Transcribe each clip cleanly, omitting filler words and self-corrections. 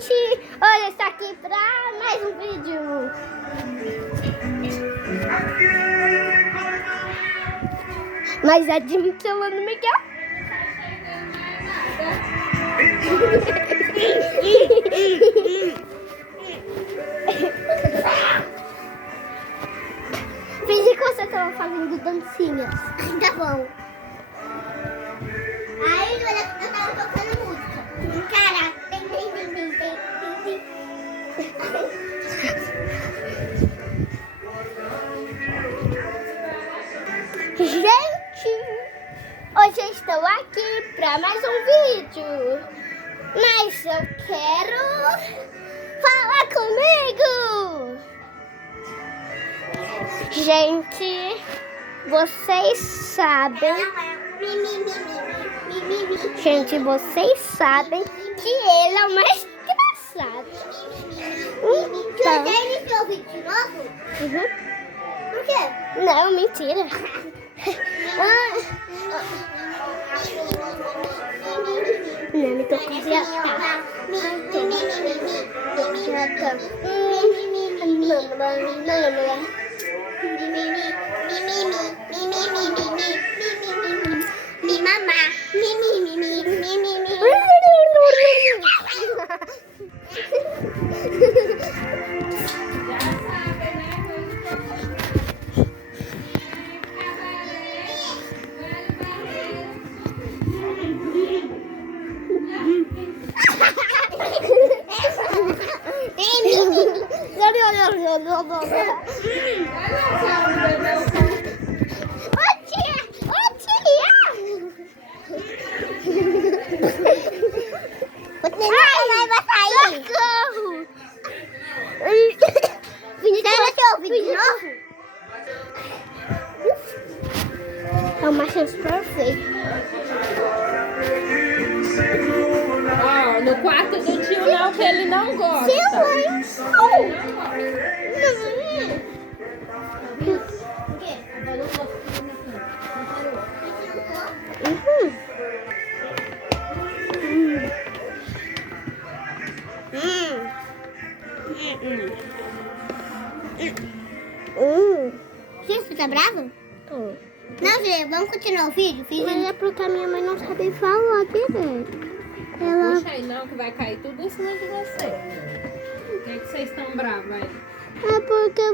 gente! Olha, está aqui para mais um vídeo. Mas a Jimmy falando Miguel. Fingi que você estava fazendo dancinhas. Tá bom. Aí eu tava tocando música. Caraca, Gente, hoje eu estou aqui para mais um vídeo. Mas eu quero falar comigo. Gente, vocês sabem. Gente, vocês sabem que ele é o mais engraçado. Então. Você iniciou o vídeo de novo? Uhum. Por quê? Não, mentira. Não, me tô com É uma chance perfeita. Ó, no quarto do tio não, que ele não gosta. Você tá bravo? Tô. Não, Gê, vamos continuar o vídeo? Mas é porque a minha mãe não sabe falar direito. Ela... Puxa aí não, que vai cair tudo em cima de você. Por que vocês estão bravos aí? É porque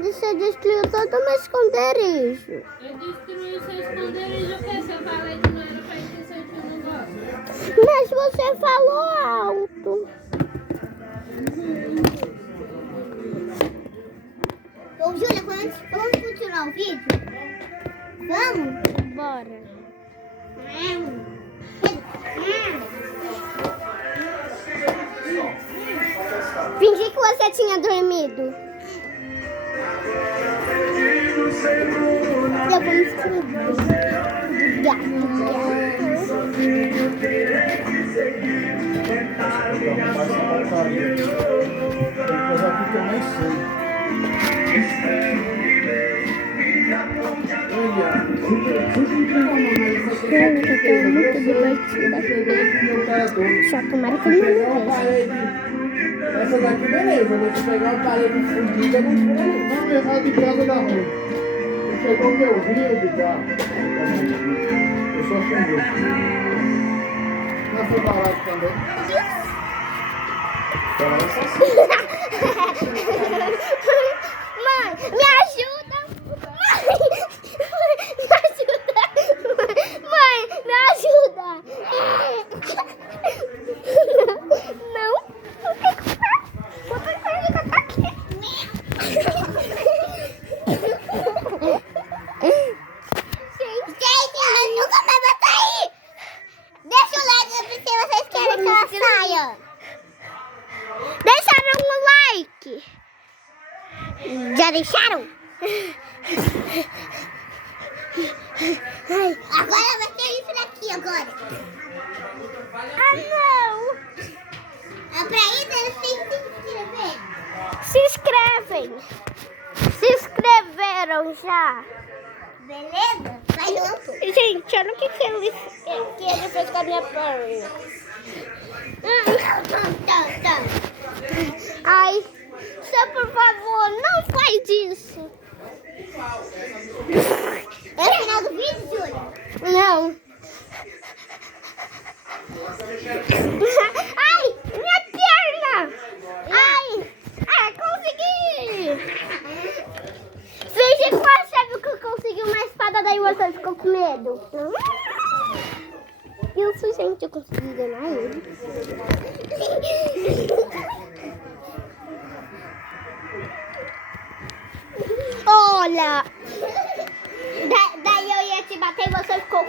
você destruiu todo o meu esconderijo. Eu destruí seu esconderijo, o que você fala aí que não era pra ir que seu tio não gosta? Mas você falou alto. Ô, Júlia, vamos continuar o vídeo? Vamos? Bora. Fingi que você tinha dormido. Eu vou escrever. Muito divertida. Só tomara que ele não veja. Essa daqui, beleza. Mas se pegar uma parede fundida, não fura não. Vamos errar de casa da rua. Não chegou que eu rio de carro. Eu só fundou. Não foi barato também. Mãe, me ajuda! Mãe, me ajuda! Mãe, me ajuda! Não! Gente, ela nunca mais vai sair! Deixa o like se vocês querem que ela saia! Deixaram um like! Já deixaram? Agora vai ser isso daqui agora! Ah, não! Pra isso eles têm que se inscrever! Se inscrevem! Se inscreveram já! Beleza? Vai junto! Gente, olha o que ele fez com a minha perna.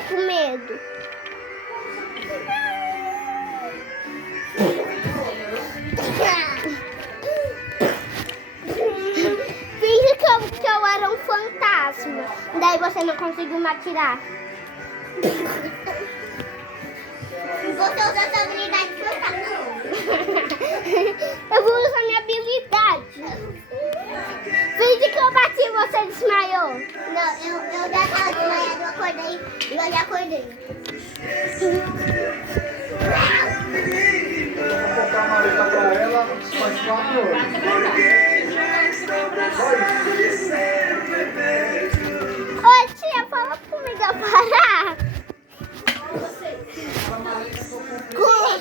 com medo. Finge que eu era um fantasma. Daí você não conseguiu me atirar. Você usa sua habilidade de fantasma. Eu vou usar minha habilidade. Finge que eu bati e você desmaiou. Não, eu já tava desmaiada, eu acordei e eu já acordei. Eu vou colocar a maleta pra ela, faz 4 horas. Ô tia, fala comigo parar.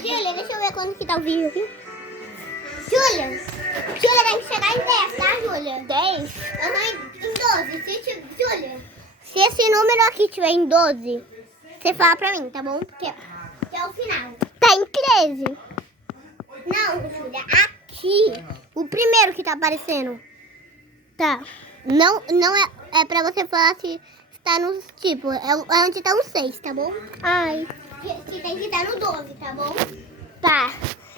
Júlia, deixa eu ver quando que tá o vídeo aqui. Júlia, tem que chegar em 10, tá, Júlia? 10? Em 12. Júlia, se esse número aqui tiver em 12, você fala pra mim, tá bom? Porque é o final. Tá em 13. Não, Júlia, aqui. O primeiro que tá aparecendo. Tá. Não é pra você falar se tá no tipo. É onde tá o 6, tá bom? Ai. Que tem que estar no 12, tá bom? Tá.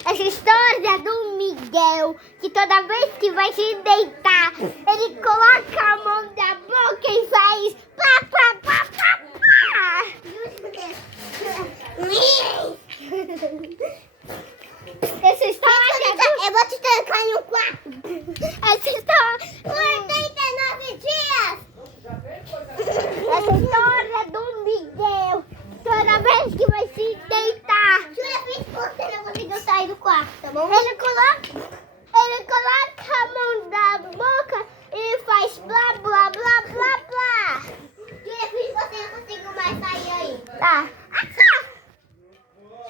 Essa história do Miguel, que toda vez que vai se deitar, ele coloca a mão na boca e faz pá, pá, pá, pá, pá. Essa história do... Eu vou te trancar em um quarto. Essa história... 89 dias. Essa história do Miguel, toda vez que vai se deitar, Júlia, fiz por você não conseguiu sair do quarto, tá bom? ele coloca a mão na boca e faz blá, blá, blá, blá, blá. Júlia, fiz você não conseguiu mais sair aí. Tá.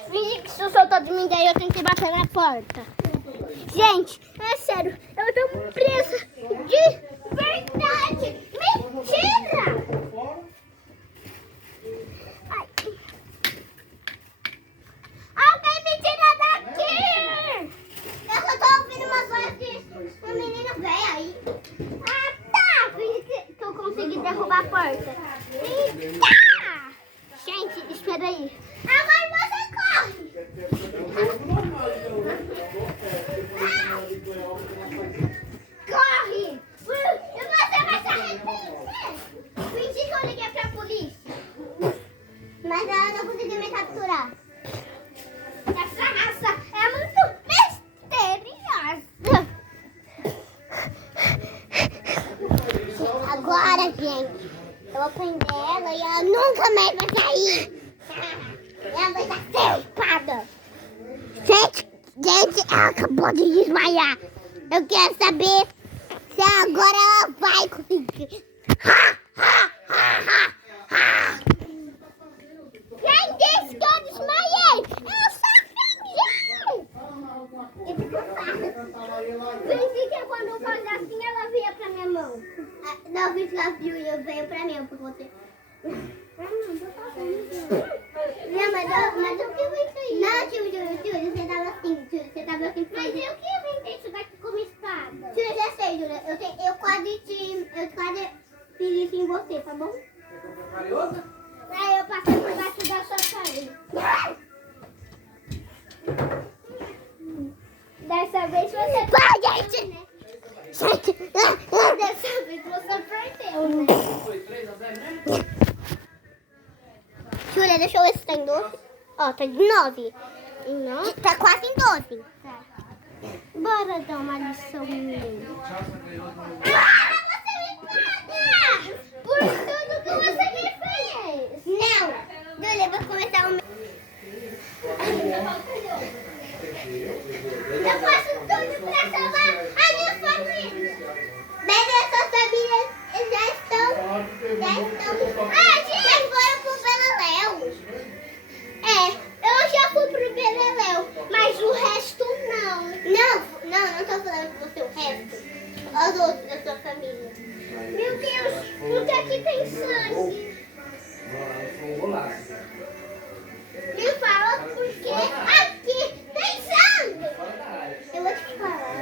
Finge que se soltou de mim, daí eu tenho que bater na porta. Gente, é sério, eu tô presa de verdade. Mentira! Ai. Alguém me tira daqui! Eu só tô ouvindo umas vozes de uma menina velha aí. Ah, tá! Finge que eu consegui derrubar a porta. Eita! Gente, espera aí. Agora você corre. Corre! E você vai se arrepender! Fingi que eu liguei pra polícia. Mas ela não conseguiu me capturar. Essa raça é muito misteriosa. Agora, gente, eu vou prender ela e ela nunca mais vai sair. Ela vai estar trepada. Gente, ela acabou de desmaiar. Eu quero saber se agora ela vai conseguir. Quem disse que eu desmaiei? Eu só fingi! Fingi que quando eu fazia assim, ela vinha pra minha mão. Não, vi que ela viu e eu veio pra mim por você. Não, mas o que foi isso aí? Não, tio, você tava assim, você tava assim. Mas eu que inventei isso daqui com uma espada. Tio, eu já sei, Júlia. Eu quase fiz isso em você, tá bom? Aí eu passei por baixo da sua perna. Dessa vez você... Vai, gente! Gente! Dessa vez você perdeu, né? Júlia, deixa eu ver se tá em 12. Ó, tá de 9. Não? Tá quase em 12. Bora dar uma lição nele. Você me paga! Por tudo que você me fez. Não! Júlia, eu vou começar o meu. Eu faço tudo pra salvar a minha família. Mas essas famílias já estão. Ah, já foram pro Beleléu. Eu já fui pro Beleléu, mas o resto não. Não tô falando com você o resto. Os outros da sua família. Meu Deus, porque aqui tem sangue. Me fala porque aqui tem sangue. Eu vou te falar.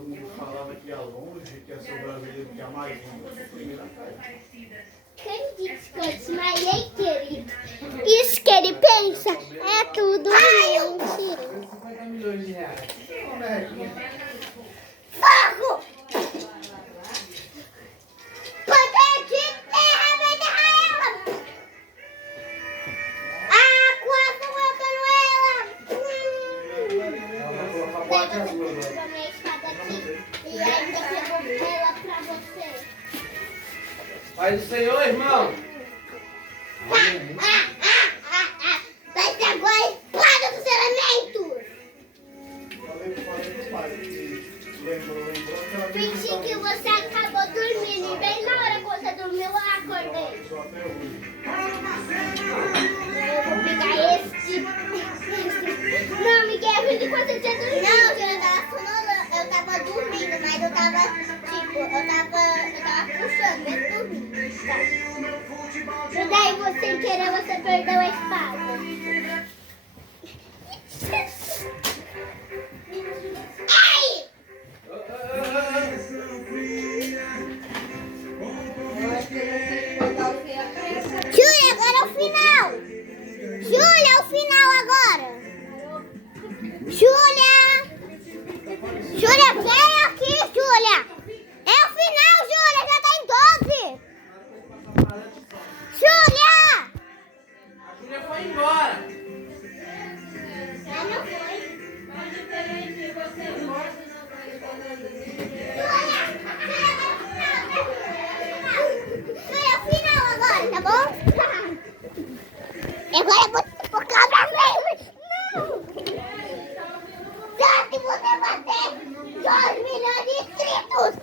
todo mundo falava que ia longe, que ia sobrar a vida que ia mais longe. Primeira casa. Quem disse que eu desmaiei, querido? Isso que ele pensa é tudo mentira. 50 milhões de reais. Como é que... Fogo! Poder de terra, vai derrar ela! Água, voltando ela! Ela vai colocar Daí boate você azul pegou agora. minha espada aqui e ainda pegou ela pra você. Paz do Senhor, irmão. Amém. Vai ser agora a espada dos elementos! Falei pro pai que lembrou que ela Fingi que você acabou dormindo e bem na hora que você dormiu eu acordei. só até hoje. Eu vou pegar esse. Não, Miguel, eu vi que você tinha dormido. Não, eu tava sonolando, eu tava dormindo, mas eu tava, tipo, eu tava puxando, mesmo dormindo. E daí você, sem querer, você perdeu a espada. Ai! Júlia, agora é o final! Júlia, é o final agora! Júlia! Júlia, vem aqui, Júlia! É o final, Júlia! Já tá em 12! Júlia! A Júlia foi embora. Ela não foi. Mas diferente, você morre não vai Júlia, é o final agora, tá bom? Agora eu vou te focar pra frente! Não! Só se você bater 2 milhões de inscritos!